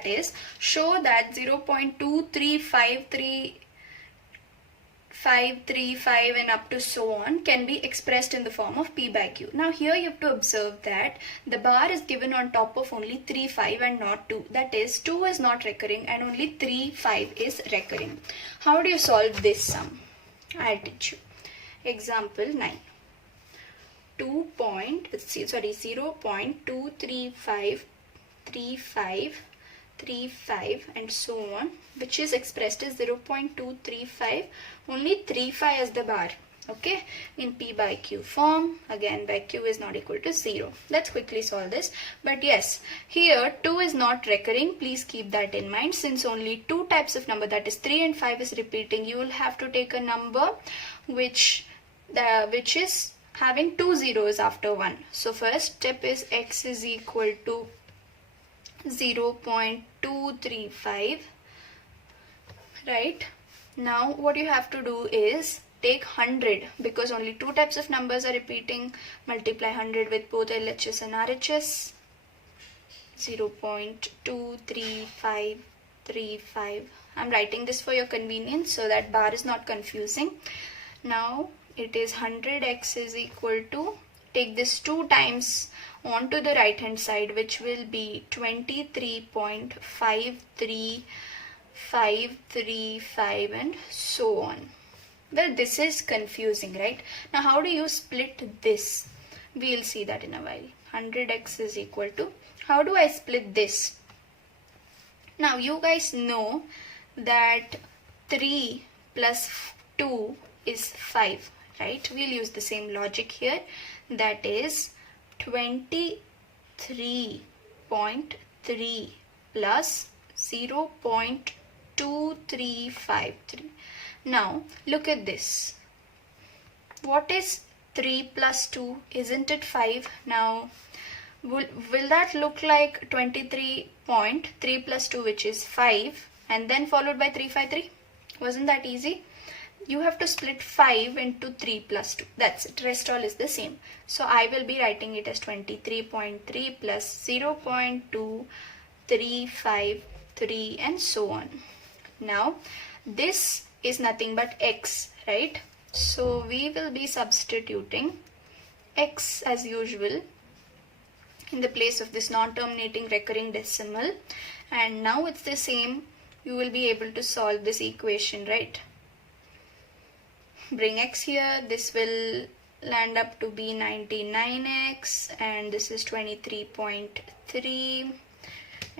that is, show that 0.23535 and up to so on can be expressed in the form of P by Q. Now here you have to observe that the bar is given on top of only 3, 5 and not 2. That is, 2 is not recurring and only 3, 5 is recurring. How do you solve this sum? I'll teach you. Example 9. 0.23535 and so on, which is expressed as 0.235, only 35 as the bar, okay, in P by Q form, again by Q is not equal to 0. Let's quickly solve this. But yes, here 2 is not recurring, please keep that in mind. Since only two types of number, that is 3 and 5 is repeating, you will have to take a number which is having two zeros after 1. So first step is x is equal to 0.235, right? Now what you have to do is take 100, because only two types of numbers are repeating. Multiply 100 with both LHS and RHS. 0.23535. I'm writing this for your convenience so that bar is not confusing. Now it is 100x is equal to, take this 2 times onto the right hand side, which will be 23.53535 and so on. Well, this is confusing, right? Now how do you split this? We'll see that in a while. 100x is equal to, how do I split this? Now you guys know that 3 plus 2 is 5, right? We'll use the same logic here. That is 23.3 plus 0.2353. Now look at this. What is 3 plus 2? Isn't it 5? Now will that look like 23.3 plus 2, which is 5, and then followed by 353? Wasn't that easy? You have to split 5 into 3 plus 2. That's it. Rest all is the same. So I will be writing it as 23.3 plus 0.2353 and so on. Now this is nothing but x, right? So we will be substituting x as usual in the place of this non-terminating recurring decimal, and now it's the same. You will be able to solve this equation, right? Bring x here, this will land up to be 99x, and this is 23.3,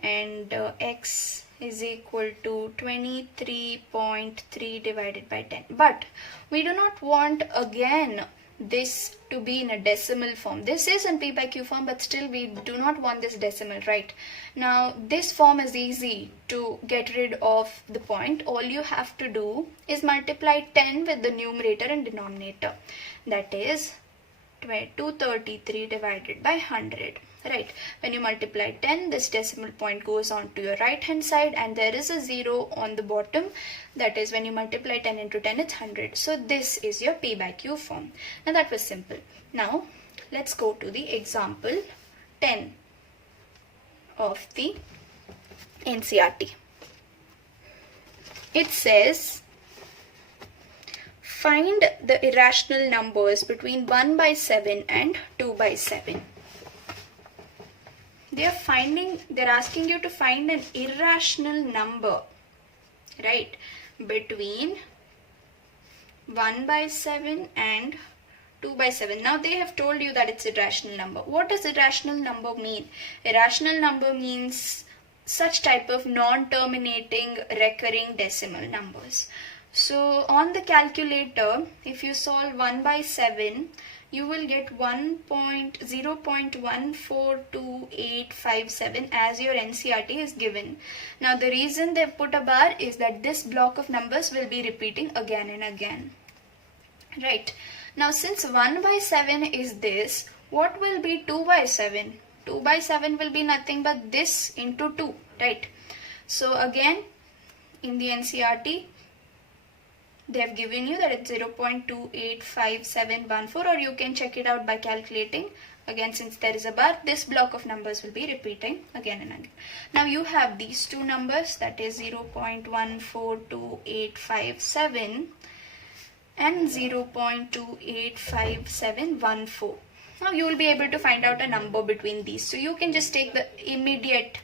and x is equal to 23.3 divided by 10. But we do not want again this to be in a decimal form. This is in P by Q form, but still we do not want this decimal, right? Now this form is easy to get rid of the point. All you have to do is multiply 10 with the numerator and denominator. That is 233 divided by 100. Right, when you multiply 10, this decimal point goes on to your right hand side, and there is a 0 on the bottom. That is, when you multiply 10 into 10, it's 100. So this is your P by Q form. Now that was simple. Now let's go to the example 10 of the NCERT. It says, find the irrational numbers between 1 by 7 and 2 by 7. They're asking you to find an irrational number, right, between 1 by 7 and 2 by 7. Now they have told you that it's a irrational number. What does irrational number mean? Irrational number means such type of non-terminating recurring decimal numbers. So on the calculator, if you solve 1 by 7, you will get 0.142857 as your NCERT is given. Now the reason they've put a bar is that this block of numbers will be repeating again and again. Right. Now since 1 by 7 is this, what will be 2 by 7? 2 by 7 will be nothing but this into 2, right? So again, in the NCERT, they have given you that it's 0.285714, or you can check it out by calculating. Again, since there is a bar, this block of numbers will be repeating again and again. Now you have these two numbers, that is 0.142857 and 0.285714. Now you will be able to find out a number between these. So you can just take the immediate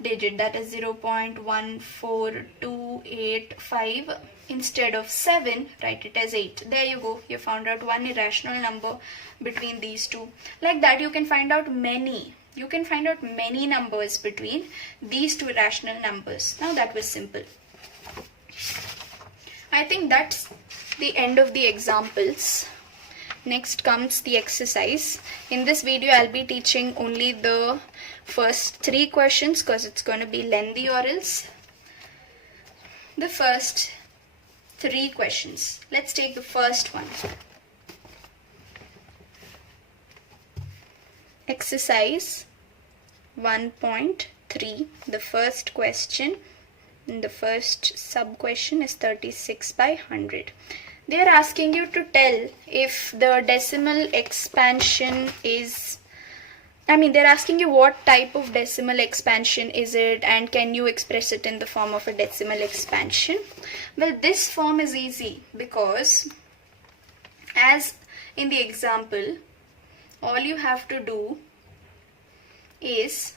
digit, that is 0.14285. Instead of 7, write it as 8. There you go. You found out one irrational number between these two. Like that you can find out many. You can find out many numbers between these two irrational numbers. Now that was simple. I think that's the end of the examples. Next comes the exercise. In this video I'll be teaching only the first 3 questions because it's going to be lengthy or else. The first 3 questions. Let's take the first one. Exercise 1.3. The first question, the first sub question is 36 by 100. They are asking you to tell if the decimal expansion is, they're asking you what type of decimal expansion is it and can you express it in the form of a decimal expansion. Well, this form is easy because as in the example, all you have to do is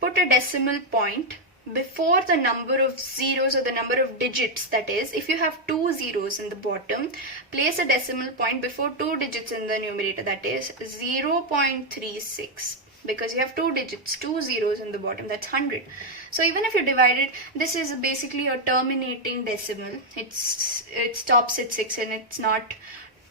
put a decimal point before the number of zeros or the number of digits. That is, if you have 2 zeros in the bottom, place a decimal point before 2 digits in the numerator, that is 0.36, because you have 2 digits, 2 zeros in the bottom, that's 100. So even if you divide it, this is basically a terminating decimal. It stops at 6 and it's not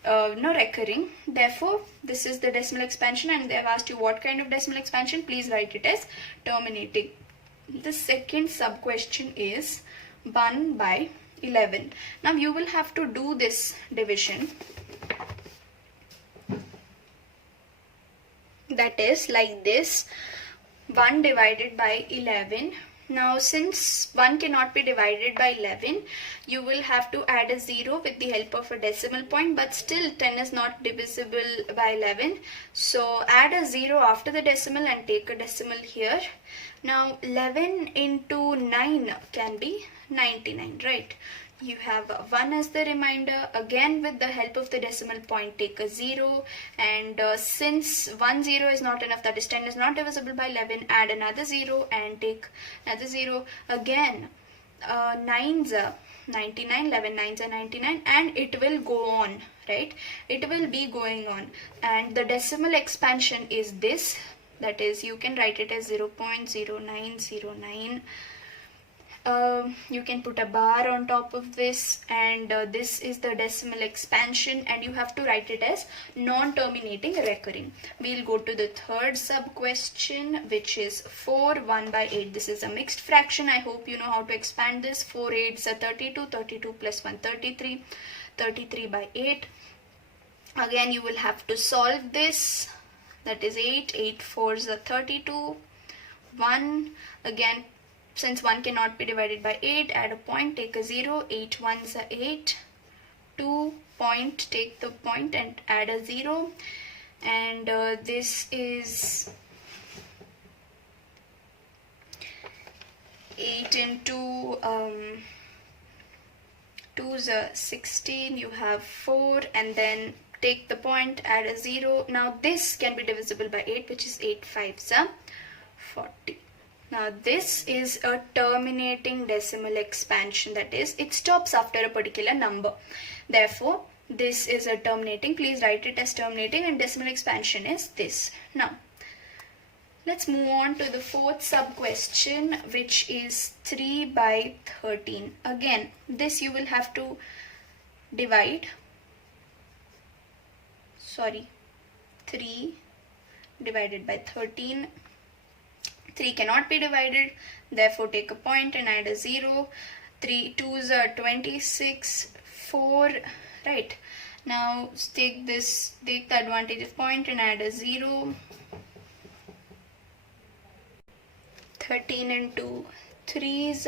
recurring. Therefore, this is the decimal expansion, and they have asked you what kind of decimal expansion. Please write it as terminating. The second sub question is 1 by 11. Now you will have to do this division. That is like this, 1 divided by 11. Now since 1 cannot be divided by 11, you will have to add a 0 with the help of a decimal point, but still 10 is not divisible by 11. So add a 0 after the decimal and take a decimal here. Now 11 into 9 can be 99, right? You have 1 as the remainder. Again, with the help of the decimal point, take a 0, and since 1 0 is not enough, that is 10 is not divisible by 11, add another 0 and take another 0. Again, 9s are 99, 11 9s are 99, and it will go on, right? It will be going on, and the decimal expansion is this. That is, you can write it as 0.0909. You can put a bar on top of this, and this is the decimal expansion, and you have to write it as non-terminating recurring. We'll go to the third sub question, which is 4 1 by 8. This is a mixed fraction. I hope you know how to expand this. 4 8s are 32, 32 plus 1 33, 33 by 8. Again, you will have to solve this. That is 8, 8 4s are 32, 1, again, since 1 cannot be divided by 8, add a point, take a 0, 8 1s are 8, 2 point, take the point and add a 0, and this is 8 into 2s are 16, you have 4, and then take the point, add a 0. Now this can be divisible by 8, which is 8 5s are 40. Now this is a terminating decimal expansion, that is, it stops after a particular number. Therefore, this is a terminating. Please write it as terminating, and decimal expansion is this. Now, let's move on to the fourth sub question, which is 3 by 13. Again, this you will have to divide. 3 divided by 13. 3 cannot be divided, therefore take a point and add a 0. 3 2s are 26, 4, right? Now take the advantage of point and add a 0. 13 into 3 is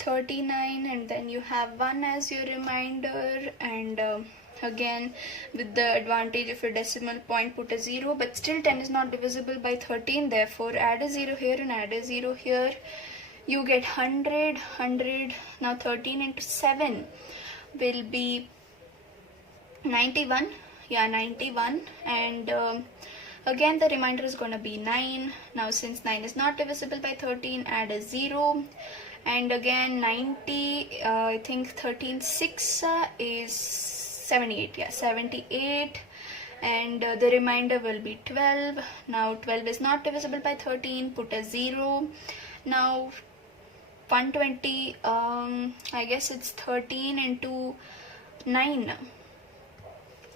39, and then you have 1 as your remainder, and again with the advantage of a decimal point, put a 0, but still 10 is not divisible by 13, therefore add a 0 here and add a 0 here. You get 100, 100. Now 13 into 7 will be 91. Yeah, 91. And again the remainder is going to be 9. Now since 9 is not divisible by 13, add a 0. And again 90, I think 13 6 is 78. Yeah, 78. And the remainder will be 12. Now 12 is not divisible by 13, put a 0. Now 120, I guess it's 13 into 9,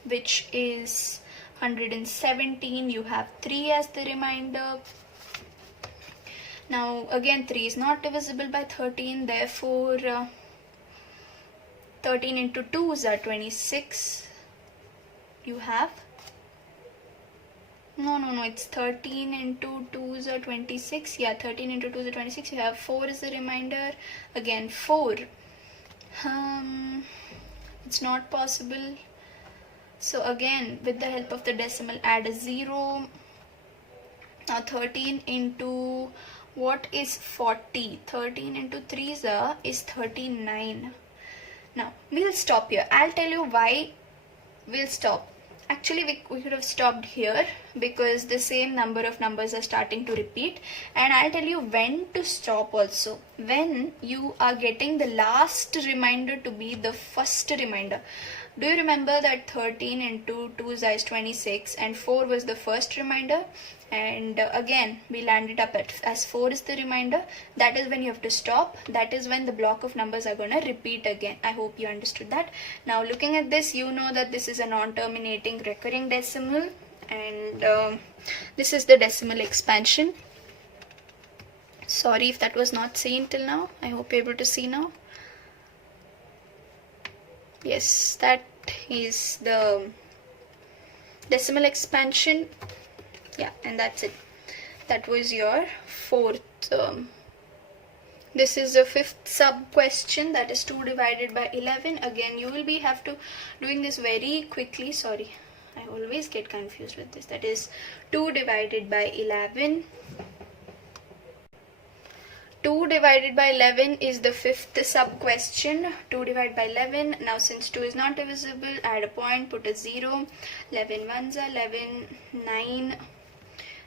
which is 117. You have 3 as the remainder. Now again 3 is not divisible by 13, therefore 13 into 2 is 26. You have no, it's 13 into 2 is 26. Yeah, 13 into 2 is 26. You have 4 is the remainder. Again 4. It's not possible. So again with the help of the decimal, add a 0. Now 13 into what is 40? 13 into 3 is 39. Now we'll stop here. I'll tell you why we'll stop. Actually we could have stopped here because the same number of numbers are starting to repeat, and I'll tell you when to stop also. When you are getting the last remainder to be the first remainder. Do you remember that 13 into 2 is 26 and 4 was the first remainder, and again we landed up at as 4 is the remainder? That is when you have to stop. That is when the block of numbers are going to repeat again. I hope you understood that. Now looking at this, you know that this is a non-terminating recurring decimal, and this is the decimal expansion. Sorry if that was not seen till now. I hope you're able to see now. Yes, that is the decimal expansion. Yeah, and that's it. That was your fourth. This is the fifth sub question, that is 2 divided by 11. Again, you will be have to doing this very quickly. Sorry, I always get confused with this. That is 2 divided by 11. 2 divided by 11 is the fifth sub question. 2 divided by 11. Now since 2 is not divisible, add a point, put a 0. 11 ones are 11, 9.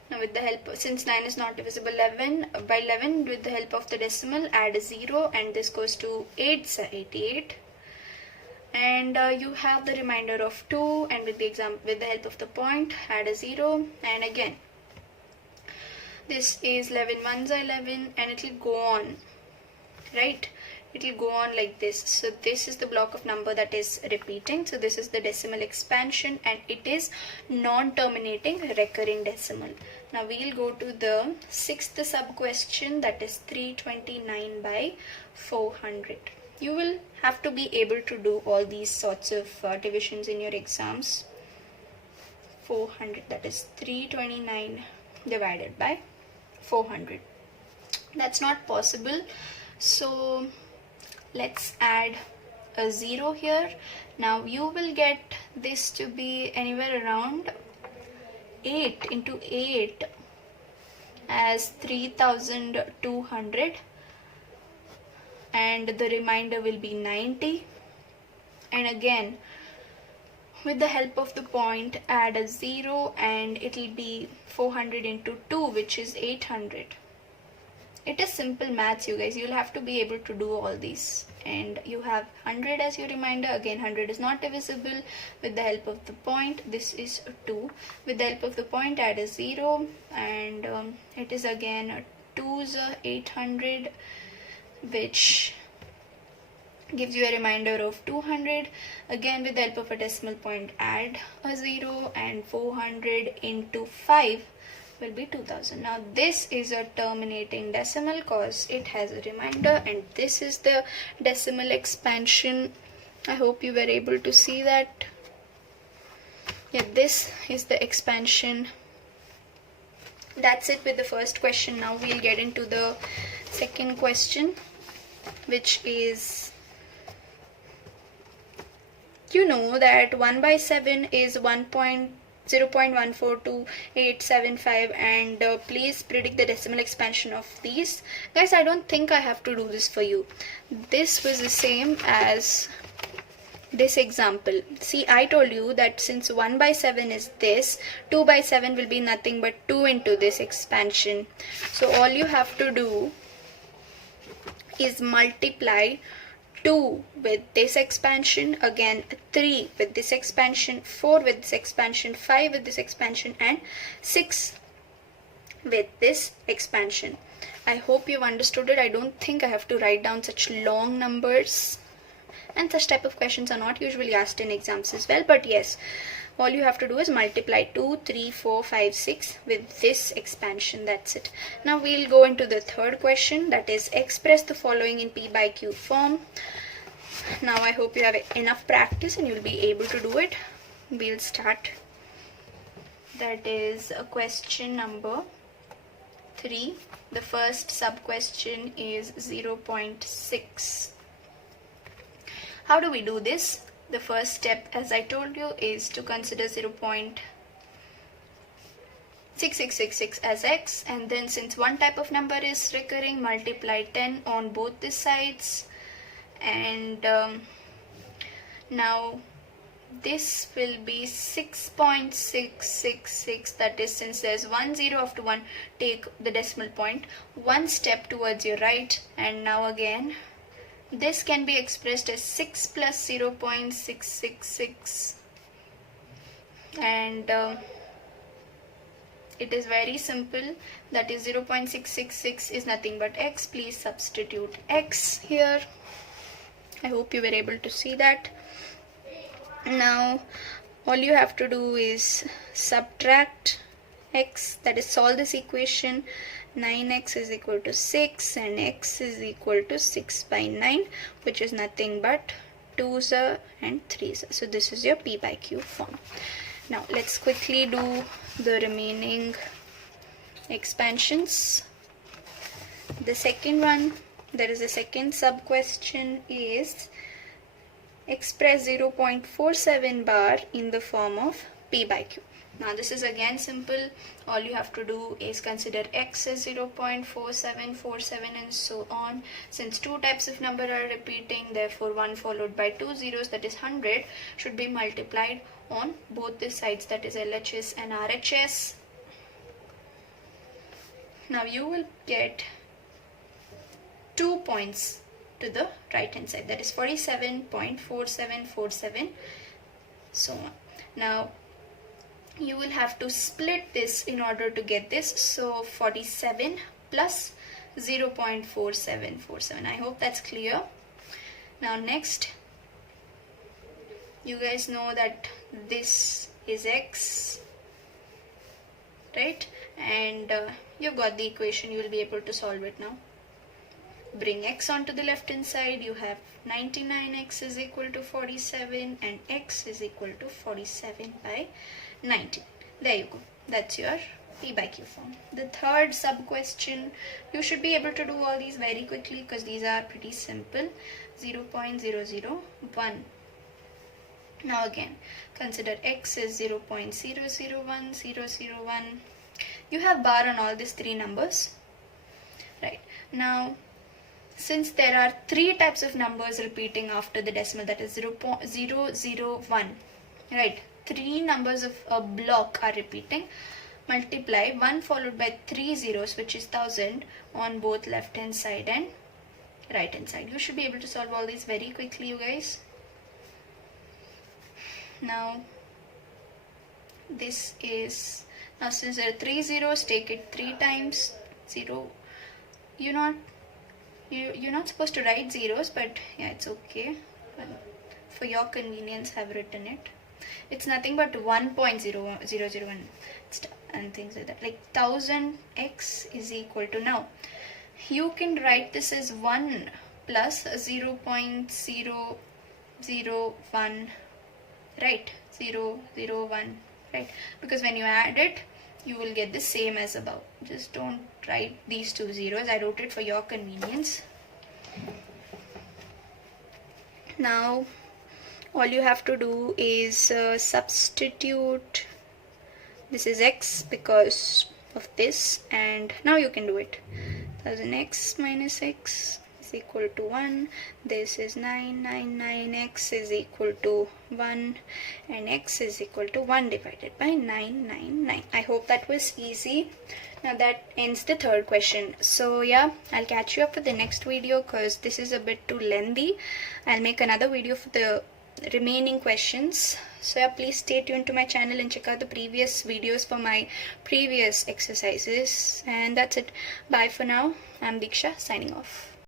Now with the help, since 9 is not divisible 11 by 11, with the help of the decimal, add a 0, and this goes to 8, 88. And you have the remainder of 2, and with the help of the point, add a 0, and again this is 11 ones are 11, and it will go on, right? It will go on like this. So this is the block of number that is repeating. So this is the decimal expansion, and it is non-terminating recurring decimal. Now we'll go to the sixth sub question, that is 329 by 400. You will have to be able to do all these sorts of divisions in your exams. 400, that is 329 divided by 400. That's not possible, so let's add a 0 here. Now you will get this to be anywhere around 8 into 8 as 3200, and the remainder will be 90. And again with the help of the point, add a 0, and it will be 400 into 2, which is 800. It is simple maths, you guys. You'll have to be able to do all these. And you have 100 as your remainder. Again, 100 is not divisible. With the help of the point, this is 2. With the help of the point, add a 0, and it is again 2's 800, which gives you a remainder of 200. Again with the help of a decimal point, add a 0, and 400 into 5 will be 2000. Now this is a terminating decimal cause it has a remainder, and this is the decimal expansion. I hope you were able to see that. Yeah, this is the expansion. That's it with the first question. Now we'll get into the second question, which is you know that 1 by 7 is 0.142875, and please predict the decimal expansion of these. Guys, I don't think I have to do this for you. This was the same as this example. See, I told you that since 1 by 7 is this, 2 by 7 will be nothing but 2 into this expansion. So all you have to do is multiply 2 with this expansion, again 3 with this expansion, 4 with this expansion, 5 with this expansion, and 6 with this expansion. I hope you've understood it. I don't think I have to write down such long numbers, and such type of questions are not usually asked in exams as well, but yes, all you have to do is multiply 2, 3, 4, 5, 6 with this expansion. That's it. Now we'll go into the third question, that is express the following in P by Q form. Now I hope you have enough practice and you'll be able to do it. We'll start. That is a question number 3. The first sub question is 0.6. How do we do this? The first step, as I told you, is to consider 0.6666 as x, and then since one type of number is recurring, multiply 10 on both the sides, and now this will be 6.666. that is, since there's 1 0 after 1, take the decimal point one step towards your right, and now again this can be expressed as 6 plus 0.666, and it is very simple. That is 0.666 is nothing but x. Please substitute x here. I hope you were able to see that. Now all you have to do is subtract x, that is solve this equation. 9x is equal to 6 and x is equal to 6 by 9, which is nothing but 2's and 3's. So this is your P by Q form. Now let's quickly do the remaining expansions. The second one, there is a second sub question, is express 0.47 bar in the form of P by Q. Now this is again simple. All you have to do is consider x as 0.4747 and so on. Since two types of number are repeating, therefore 1 followed by 2 zeros, that is 100, should be multiplied on both the sides, that is LHS and RHS. Now you will get 2 points to the right hand side, that is 47.4747, so on. Now you will have to split this in order to get this, so 47 plus 0.4747. I hope that's clear. Now next, you guys know that this is x, right? And you've got the equation, you will be able to solve it now. Bring x onto the left hand side, you have 99x is equal to 47 and x is equal to 47 by 90. There you go. That's your P by Q form. The third sub question, you should be able to do all these very quickly because these are pretty simple. 0.001. Now again, consider x is 0.001001. You have bar on all these three numbers, right? Now since there are three types of numbers repeating after the decimal, that is 0.001, right? Three numbers of a block are repeating. Multiply 1 followed by 3 zeros, which is 1000, on both left hand side and right hand side. You should be able to solve all these very quickly, you guys. Now this is, now since there are 3 zeros, take it 3 times 0. You're not supposed to write zeros, but yeah, it's okay. For your convenience, I've written it. It's nothing but 1.001 and things like that. Like 1000x is equal to, now you can write this as 1 plus 0.001, right? 001, right? Because when you add it, you will get the same as above. Just don't write these two zeros. I wrote it for your convenience. Now all you have to do is substitute this is x because of this, and now you can do it. 1000x minus x is equal to 1. This is 999, x is equal to 1, and x is equal to 1 divided by 999. I hope that was easy. Now that ends the third question. So yeah, I'll catch you up for the next video because this is a bit too lengthy. I'll make another video for the remaining questions. So yeah, please stay tuned to my channel and check out the previous videos for my previous exercises. And that's it. Bye for now. I'm Diksha signing off.